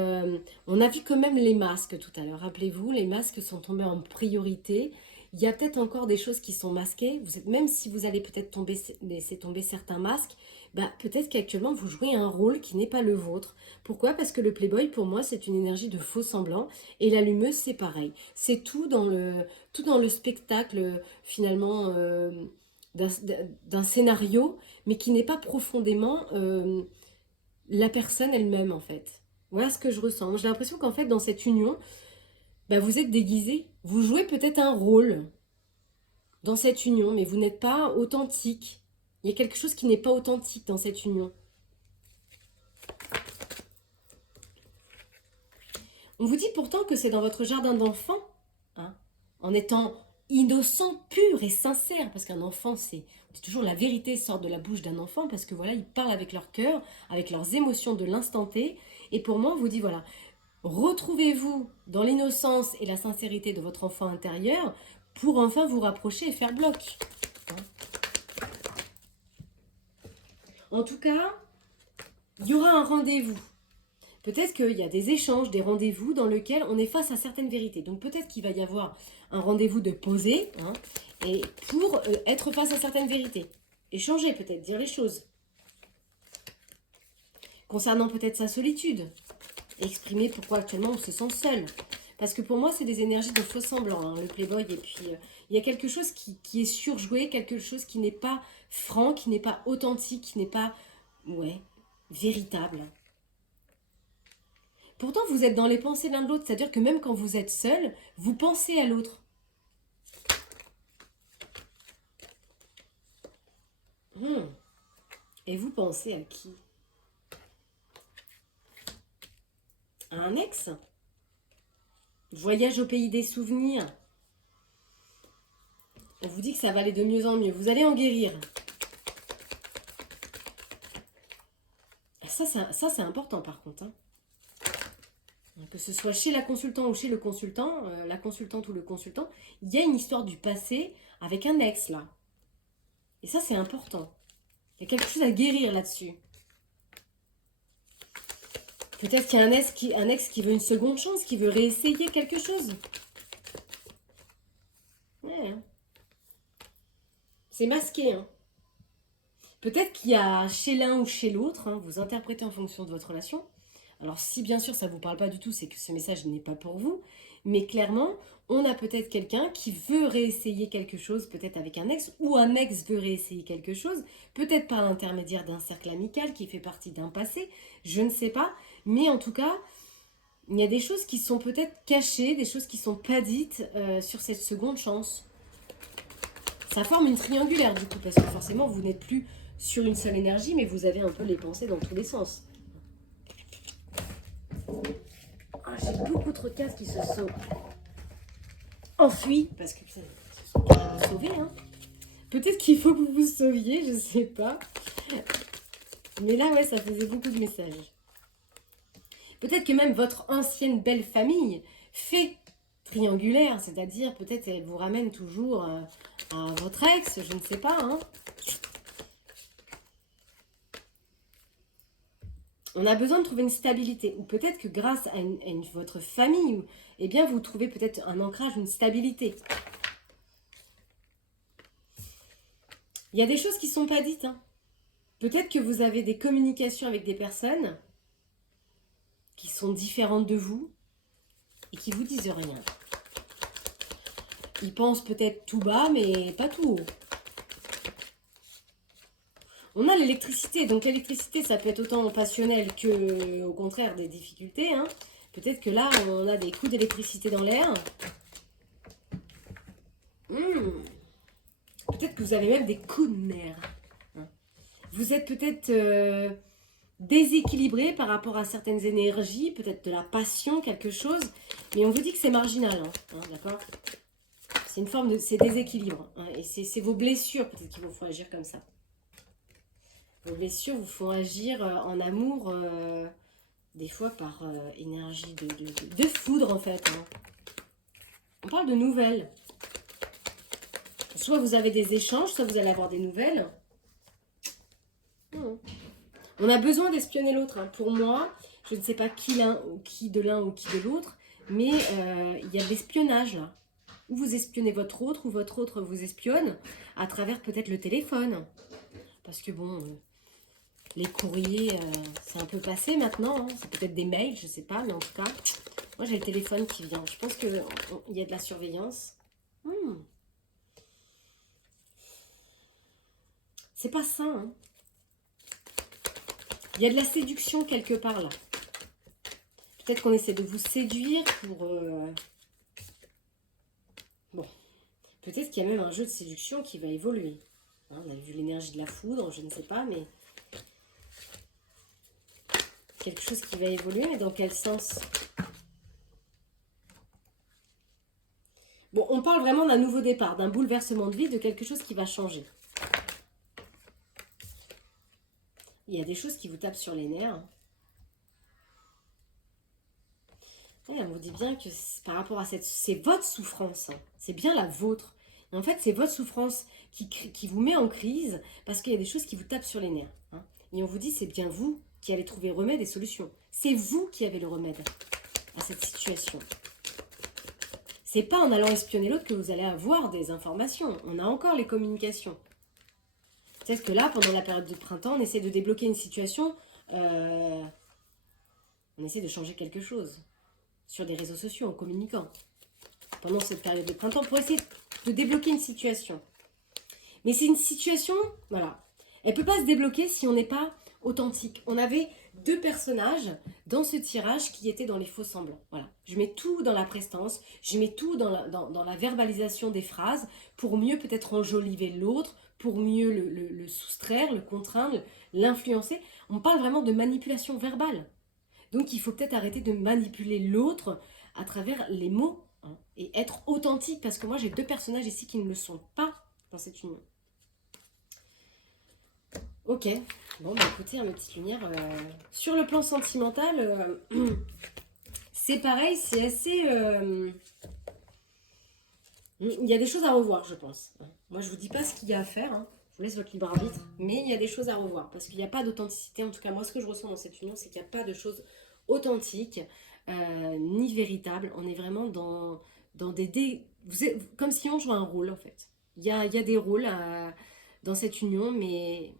on a vu quand même les masques tout à l'heure. Rappelez-vous, les masques sont tombés en priorité. Il y a peut-être encore des choses qui sont masquées. Même si vous allez peut-être laisser tomber certains masques, bah, peut-être qu'actuellement vous jouez un rôle qui n'est pas le vôtre. Pourquoi? Parce que le Playboy, pour moi, c'est une énergie de faux semblant. Et l'allumeuse, c'est pareil. C'est tout dans le spectacle, finalement, d'un scénario, mais qui n'est pas profondément la personne elle-même, en fait. Voilà ce que je ressens. J'ai l'impression qu'en fait, dans cette union, bah, vous êtes déguisé. Vous jouez peut-être un rôle dans cette union, mais vous n'êtes pas authentique. Il y a quelque chose qui n'est pas authentique dans cette union. On vous dit pourtant que c'est dans votre jardin d'enfant, hein, en étant innocent, pur et sincère, parce qu'un enfant, c'est toujours la vérité sort de la bouche d'un enfant, parce que voilà, ils parlent avec leur cœur, avec leurs émotions de l'instant T, et pour moi, on vous dit voilà, retrouvez-vous dans l'innocence et la sincérité de votre enfant intérieur pour enfin vous rapprocher et faire bloc. En tout cas, il y aura un rendez-vous. Peut-être qu'il y a des échanges, des rendez-vous dans lesquels on est face à certaines vérités. Donc peut-être qu'il va y avoir un rendez-vous de poser, hein, et pour être face à certaines vérités. Échanger peut-être, dire les choses. Concernant peut-être sa solitude. Exprimer pourquoi actuellement on se sent seul. Parce que pour moi, c'est des énergies de faux semblants, hein, le Playboy. Et puis, il y a quelque chose qui est surjoué, quelque chose qui n'est pas franc, qui n'est pas authentique, qui n'est pas, ouais, véritable. Pourtant, vous êtes dans les pensées l'un de l'autre. C'est-à-dire que même quand vous êtes seul, vous pensez à l'autre. Et vous pensez à qui? À un ex? Voyage au pays des souvenirs. On vous dit que ça va aller de mieux en mieux. Vous allez en guérir. Ça c'est important par contre. Hein. Que ce soit chez la consultante ou chez le consultant, la consultante ou le consultant, il y a une histoire du passé avec un ex là. Et ça c'est important. Il y a quelque chose à guérir là-dessus. Peut-être qu'il y a un ex qui veut une seconde chance, qui veut réessayer quelque chose. Ouais. Hein. C'est masqué. Hein. Peut-être qu'il y a chez l'un ou chez l'autre, hein, vous interprétez en fonction de votre relation. Alors si bien sûr ça ne vous parle pas du tout, c'est que ce message n'est pas pour vous. Mais clairement, on a peut-être quelqu'un qui veut réessayer quelque chose, peut-être avec un ex, ou un ex veut réessayer quelque chose, peut-être par l'intermédiaire d'un cercle amical qui fait partie d'un passé, je ne sais pas. Mais en tout cas, il y a des choses qui sont peut-être cachées, des choses qui ne sont pas dites sur cette seconde chance. Ça forme une triangulaire du coup, parce que forcément vous n'êtes plus sur une seule énergie, mais vous avez un peu les pensées dans tous les sens. Ah, j'ai beaucoup trop de cases qui se sont enfuis, parce que putain, ils se sont pas sauvés. Hein. Peut-être qu'il faut que vous vous sauviez, je sais pas. Mais là, ouais, ça faisait beaucoup de messages. Peut-être que même votre ancienne belle famille fait triangulaire, c'est-à-dire peut-être elle vous ramène toujours à votre ex, je ne sais pas. Hein. On a besoin de trouver une stabilité, ou peut-être que grâce à, votre famille, eh bien vous trouvez peut-être un ancrage, une stabilité. Il y a des choses qui ne sont pas dites. Hein. Peut-être que vous avez des communications avec des personnes qui sont différentes de vous et qui vous disent rien. Ils pensent peut-être tout bas, mais pas tout haut. On a l'électricité, donc l'électricité, ça peut être autant passionnel que, au contraire, des difficultés. Hein. Peut-être que là, on a des coups d'électricité dans l'air. Peut-être que vous avez même des coups de nerfs. Hein. Vous êtes peut-être déséquilibré par rapport à certaines énergies, peut-être de la passion, quelque chose. Mais on vous dit que c'est marginal, hein, d'accord ? C'est une forme de... c'est déséquilibre. Hein, et c'est vos blessures peut-être qui vous font agir comme ça. Vos blessures vous font agir en amour, des fois par énergie de foudre en fait. Hein. On parle de nouvelles. Soit vous avez des échanges, soit vous allez avoir des nouvelles. On a besoin d'espionner l'autre. Hein. Pour moi, je ne sais pas qui de l'un ou qui de l'autre, mais il y a de l'espionnage là. Ou vous espionnez votre autre, ou votre autre vous espionne à travers peut-être le téléphone. Parce que bon, les courriers, c'est un peu passé maintenant. Hein. C'est peut-être des mails, je ne sais pas, mais en tout cas, moi j'ai le téléphone qui vient. Je pense qu'il y a de la surveillance. C'est pas sain. Hein. Il y a de la séduction quelque part là. Peut-être qu'on essaie de vous séduire pour... Bon. Peut-être qu'il y a même un jeu de séduction qui va évoluer. Hein, on a vu l'énergie de la foudre, je ne sais pas, mais... Quelque chose qui va évoluer, mais dans quel sens? Bon, on parle vraiment d'un nouveau départ, d'un bouleversement de vie, de quelque chose qui va changer. Il y a des choses qui vous tapent sur les nerfs. Ouais, on vous dit bien que par rapport à cette... C'est votre souffrance, hein. C'est bien la vôtre. Et en fait, c'est votre souffrance qui vous met en crise parce qu'il y a des choses qui vous tapent sur les nerfs. Hein. Et on vous dit, c'est bien vous qui allez trouver remède et solution. C'est vous qui avez le remède à cette situation. C'est pas en allant espionner l'autre que vous allez avoir des informations. On a encore les communications. Peut-être que là, pendant la période de printemps, on essaie de débloquer une situation. On essaie de changer quelque chose sur des réseaux sociaux en communiquant. Pendant cette période de printemps, pour essayer de débloquer une situation. Mais c'est une situation, voilà. Elle ne peut pas se débloquer si on n'est pas authentique. On avait 2 personnages dans ce tirage qui étaient dans les faux semblants. Voilà. Je mets tout dans la prestance, je mets tout dans la verbalisation des phrases pour mieux peut-être enjoliver l'autre, pour mieux le soustraire, le contraindre, l'influencer. On parle vraiment de manipulation verbale. Donc il faut peut-être arrêter de manipuler l'autre à travers les mots hein, et être authentique parce que moi j'ai 2 personnages ici qui ne le sont pas dans cette union. Ok, bon bah écoutez, ma petite lumière, sur le plan sentimental, c'est pareil, c'est assez... il y a des choses à revoir, je pense. Moi, je vous dis pas ce qu'il y a à faire, hein. Je vous laisse votre libre arbitre, mais il y a des choses à revoir, parce qu'il n'y a pas d'authenticité. En tout cas, moi, ce que je ressens dans cette union, c'est qu'il n'y a pas de choses authentiques, ni véritables. On est vraiment dans des... Vous êtes, comme si on jouait un rôle, en fait. Il y a des rôles dans cette union, mais...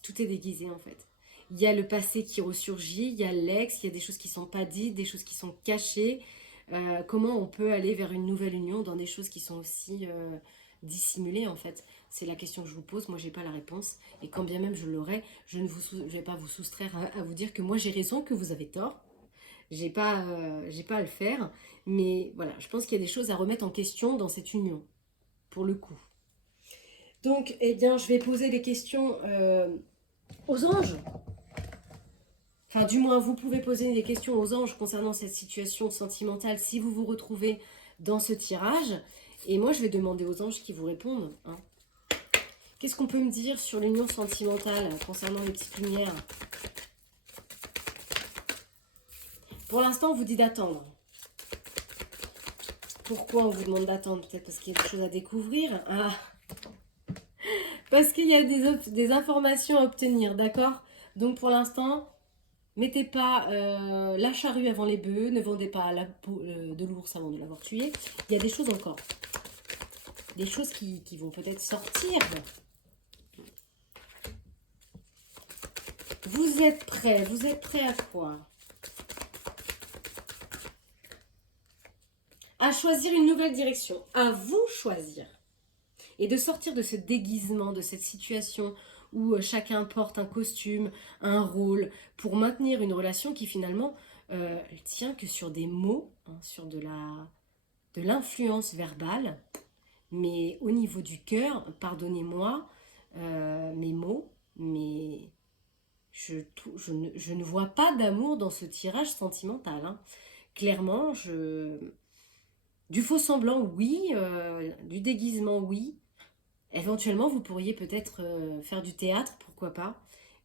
Tout est déguisé en fait. Il y a le passé qui ressurgit, il y a l'ex, il y a des choses qui ne sont pas dites, des choses qui sont cachées. Comment on peut aller vers une nouvelle union dans des choses qui sont aussi dissimulées en fait? C'est la question que je vous pose, moi j'ai pas la réponse. Et quand bien même je l'aurais, je ne vais pas vous soustraire à vous dire que moi j'ai raison, que vous avez tort. J'ai pas à le faire. Mais voilà, je pense qu'il y a des choses à remettre en question dans cette union, pour le coup. Donc, eh bien, je vais poser des questions aux anges. Enfin, du moins, vous pouvez poser des questions aux anges concernant cette situation sentimentale si vous vous retrouvez dans ce tirage. Et moi, je vais demander aux anges qui vous répondent. Hein. Qu'est-ce qu'on peut me dire sur l'union sentimentale concernant les petites lumières? Pour l'instant, on vous dit d'attendre. Pourquoi on vous demande d'attendre? Peut-être parce qu'il y a des choses à découvrir. Ah, parce qu'il y a des informations à obtenir, d'accord? Donc pour l'instant, mettez pas la charrue avant les bœufs, ne vendez pas la peau de l'ours avant de l'avoir tué. Il y a des choses encore. Des choses qui vont peut-être sortir. Vous êtes prêts? Vous êtes prêts à quoi? À choisir une nouvelle direction. À vous choisir. Et de sortir de ce déguisement, de cette situation où chacun porte un costume, un rôle, pour maintenir une relation qui finalement elle tient que sur des mots, hein, sur de l'influence verbale, mais au niveau du cœur, pardonnez-moi mes mots, mais je ne vois pas d'amour dans ce tirage sentimental. Hein. Clairement, du faux semblant, oui, du déguisement, oui. Éventuellement, vous pourriez peut-être faire du théâtre, pourquoi pas.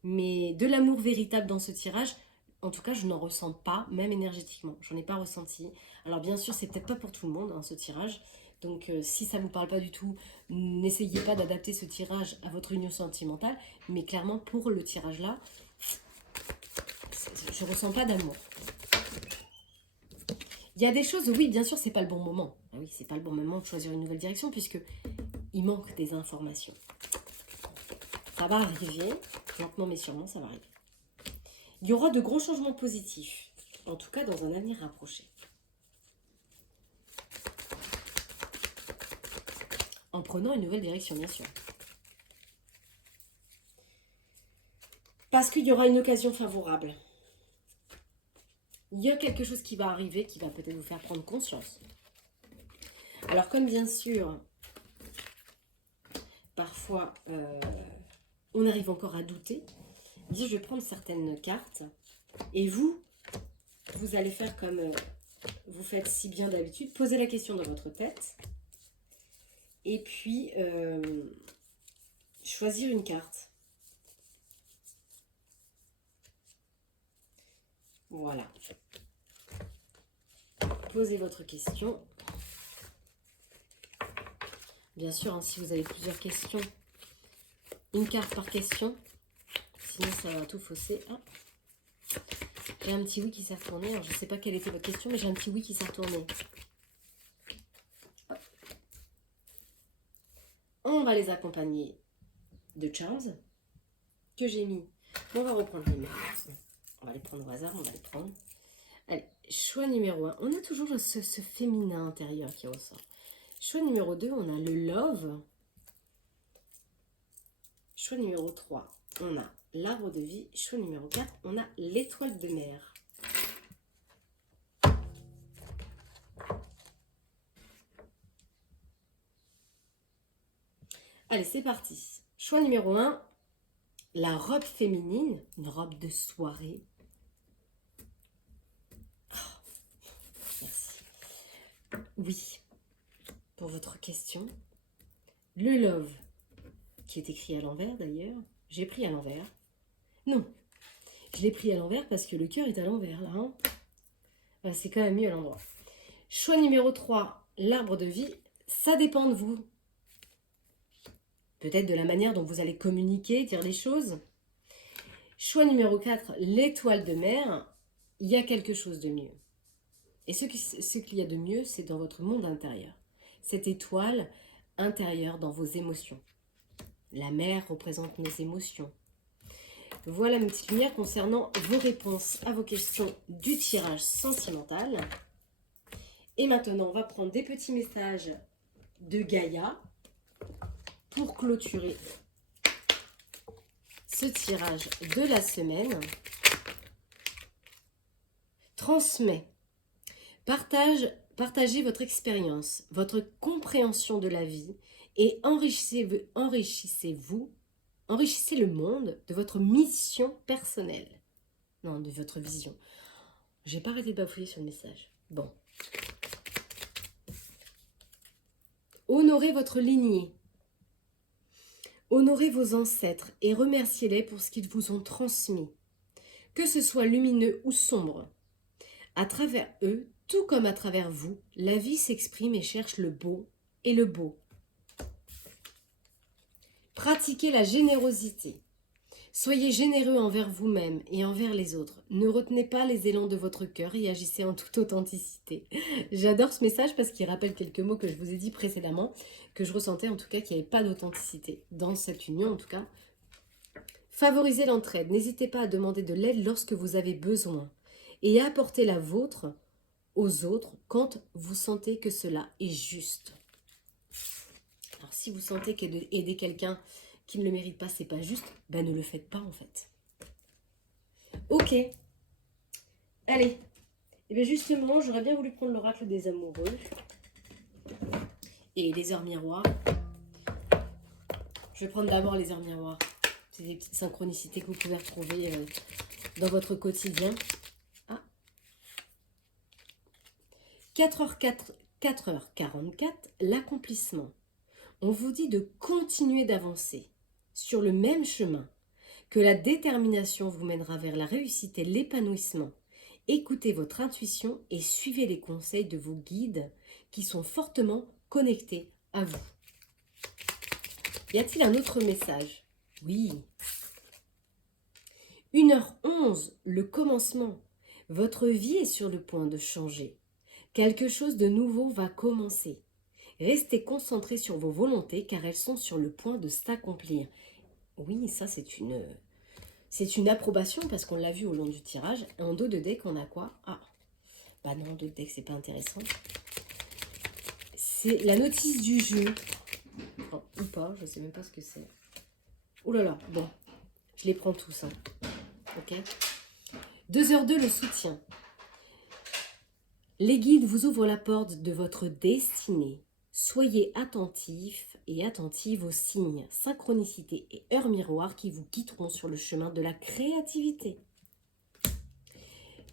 Mais de l'amour véritable dans ce tirage, en tout cas, je n'en ressens pas, même énergétiquement. J'en ai pas ressenti. Alors bien sûr, c'est peut-être pas pour tout le monde, hein, ce tirage. Donc si ça ne vous parle pas du tout, n'essayez pas d'adapter ce tirage à votre union sentimentale. Mais clairement, pour le tirage là, je ressens pas d'amour. Il y a des choses, oui, bien sûr, c'est pas le bon moment. Ah oui, c'est pas le bon moment de choisir une nouvelle direction puisque il manque des informations. Ça va arriver, lentement mais sûrement, ça va arriver. Il y aura de gros changements positifs, en tout cas dans un avenir rapproché. En prenant une nouvelle direction, bien sûr. Parce qu'il y aura une occasion favorable. Il y a quelque chose qui va arriver qui va peut-être vous faire prendre conscience. Alors comme bien sûr, parfois on arrive encore à douter, je vais prendre certaines cartes et vous allez faire comme vous faites si bien d'habitude, posez la question dans votre tête et puis choisir une carte. Voilà. Posez votre question. Bien sûr, hein, si vous avez plusieurs questions, une carte par question. Sinon, ça va tout fausser. Ah. J'ai un petit oui qui s'est retourné. Alors, je ne sais pas quelle était votre question, mais j'ai un petit oui qui s'est retourné. Hop. On va les accompagner de Charles, que j'ai mis. On va reprendre les mains. On va les prendre au hasard, on va les prendre. Allez, choix numéro 1. On a toujours ce féminin intérieur qui ressort. Choix numéro 2, on a le love. Choix numéro 3, on a l'arbre de vie. Choix numéro 4, on a l'étoile de mer. Allez, c'est parti. Choix numéro 1, la robe féminine, une robe de soirée. Oh, merci. Oui, pour votre question. Le love, qui est écrit à l'envers d'ailleurs. J'ai pris à l'envers. Non, je l'ai pris à l'envers parce que le cœur est à l'envers là. Hein. Enfin, c'est quand même mieux à l'endroit. Choix numéro 3, l'arbre de vie. Ça dépend de vous. Peut-être de la manière dont vous allez communiquer, dire les choses. Choix numéro 4, l'étoile de mer. Il y a quelque chose de mieux. Et ce qu'il y a de mieux, c'est dans votre monde intérieur. Cette étoile intérieure dans vos émotions. La mer représente nos émotions. Voilà une petite lumière concernant vos réponses à vos questions du tirage sentimental. Et maintenant, on va prendre des petits messages de Gaïa pour clôturer ce tirage de la semaine. Transmet. Partagez votre expérience, votre compréhension de la vie et enrichissez le monde de votre mission personnelle. Non, de votre vision. J'ai pas arrêté de bafouiller sur le message. Bon. Honorez votre lignée. Honorez vos ancêtres et remerciez-les pour ce qu'ils vous ont transmis. Que ce soit lumineux ou sombre. À travers eux, Tout comme à travers vous, la vie s'exprime et cherche le beau et le beau. Pratiquez la générosité. Soyez généreux envers vous-même et envers les autres. Ne retenez pas les élans de votre cœur et agissez en toute authenticité. J'adore ce message parce qu'il rappelle quelques mots que je vous ai dit précédemment, que je ressentais en tout cas qu'il n'y avait pas d'authenticité dans cette union en tout cas. Favorisez l'entraide. N'hésitez pas à demander de l'aide lorsque vous avez besoin et à apporter la vôtre aux autres quand vous sentez que cela est juste. Alors si vous sentez qu'aider quelqu'un qui ne le mérite pas, c'est pas juste, ben ne le faites pas en fait. Ok. Allez. Et bien justement, j'aurais bien voulu prendre l'oracle des amoureux et les heures miroirs. Je vais prendre d'abord les heures miroirs. C'est des petites synchronicités que vous pouvez retrouver dans votre quotidien. Ah. 4h44, l'accomplissement. On vous dit de continuer d'avancer sur le même chemin, que la détermination vous mènera vers la réussite et l'épanouissement. Écoutez votre intuition et suivez les conseils de vos guides qui sont fortement connectés à vous. Y a-t-il un autre message? Oui. 1h11, le commencement. Votre vie est sur le point de changer. Quelque chose de nouveau va commencer. Restez concentrés sur vos volontés car elles sont sur le point de s'accomplir. Oui, ça c'est une approbation parce qu'on l'a vu au long du tirage. En dos de deck, on a quoi? Ah, bah non, dos de deck, c'est pas intéressant. C'est la notice du jeu. Oh, ou pas, je sais même pas ce que c'est. Oh là là, bon, je les prends tous. Hein. Ok. 2h02, le soutien. Les guides vous ouvrent la porte de votre destinée. Soyez attentifs et attentives aux signes, synchronicités et heures miroirs qui vous guideront sur le chemin de la créativité.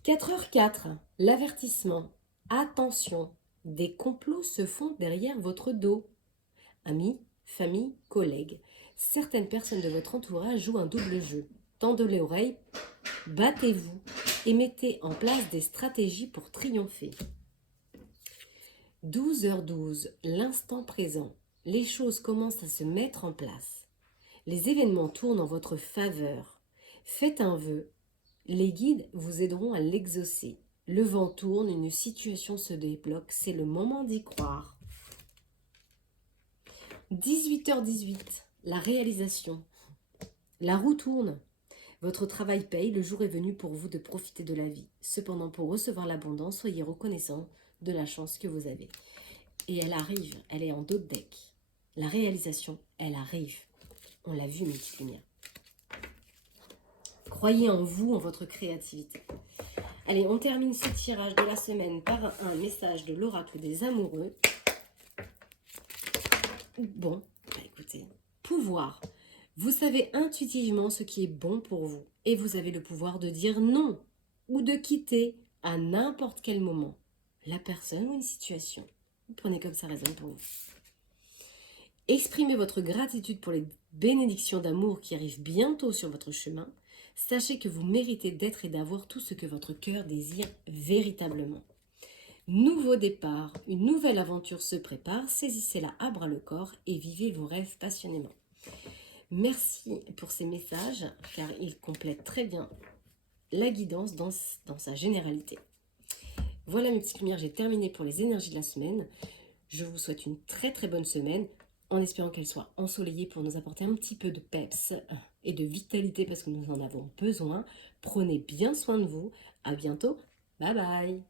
4h04, l'avertissement. Attention, des complots se font derrière votre dos. Amis, famille, collègues, certaines personnes de votre entourage jouent un double jeu. Tendez les oreilles, battez-vous et mettez en place des stratégies pour triompher. 12h12, l'instant présent. Les choses commencent à se mettre en place. Les événements tournent en votre faveur. Faites un vœu. Les guides vous aideront à l'exaucer. Le vent tourne, une situation se débloque. C'est le moment d'y croire. 18h18, la réalisation. La roue tourne. Votre travail paye, le jour est venu pour vous de profiter de la vie. Cependant, pour recevoir l'abondance, soyez reconnaissant de la chance que vous avez. Et elle arrive, elle est en dos de deck. La réalisation, elle arrive. On l'a vu, mes petites lumières. Croyez en vous, en votre créativité. Allez, on termine ce tirage de la semaine par un message de l'oracle des amoureux. Bon, bah écoutez, pouvoir. Vous savez intuitivement ce qui est bon pour vous et vous avez le pouvoir de dire non ou de quitter à n'importe quel moment la personne ou une situation. Vous prenez comme ça résonne pour vous. Exprimez votre gratitude pour les bénédictions d'amour qui arrivent bientôt sur votre chemin. Sachez que vous méritez d'être et d'avoir tout ce que votre cœur désire véritablement. Nouveau départ, une nouvelle aventure se prépare. Saisissez-la à bras le corps et vivez vos rêves passionnément. Merci pour ces messages car ils complètent très bien la guidance dans sa généralité. Voilà mes petites lumières, j'ai terminé pour les énergies de la semaine. Je vous souhaite une très très bonne semaine en espérant qu'elle soit ensoleillée pour nous apporter un petit peu de peps et de vitalité parce que nous en avons besoin. Prenez bien soin de vous. À bientôt. Bye bye.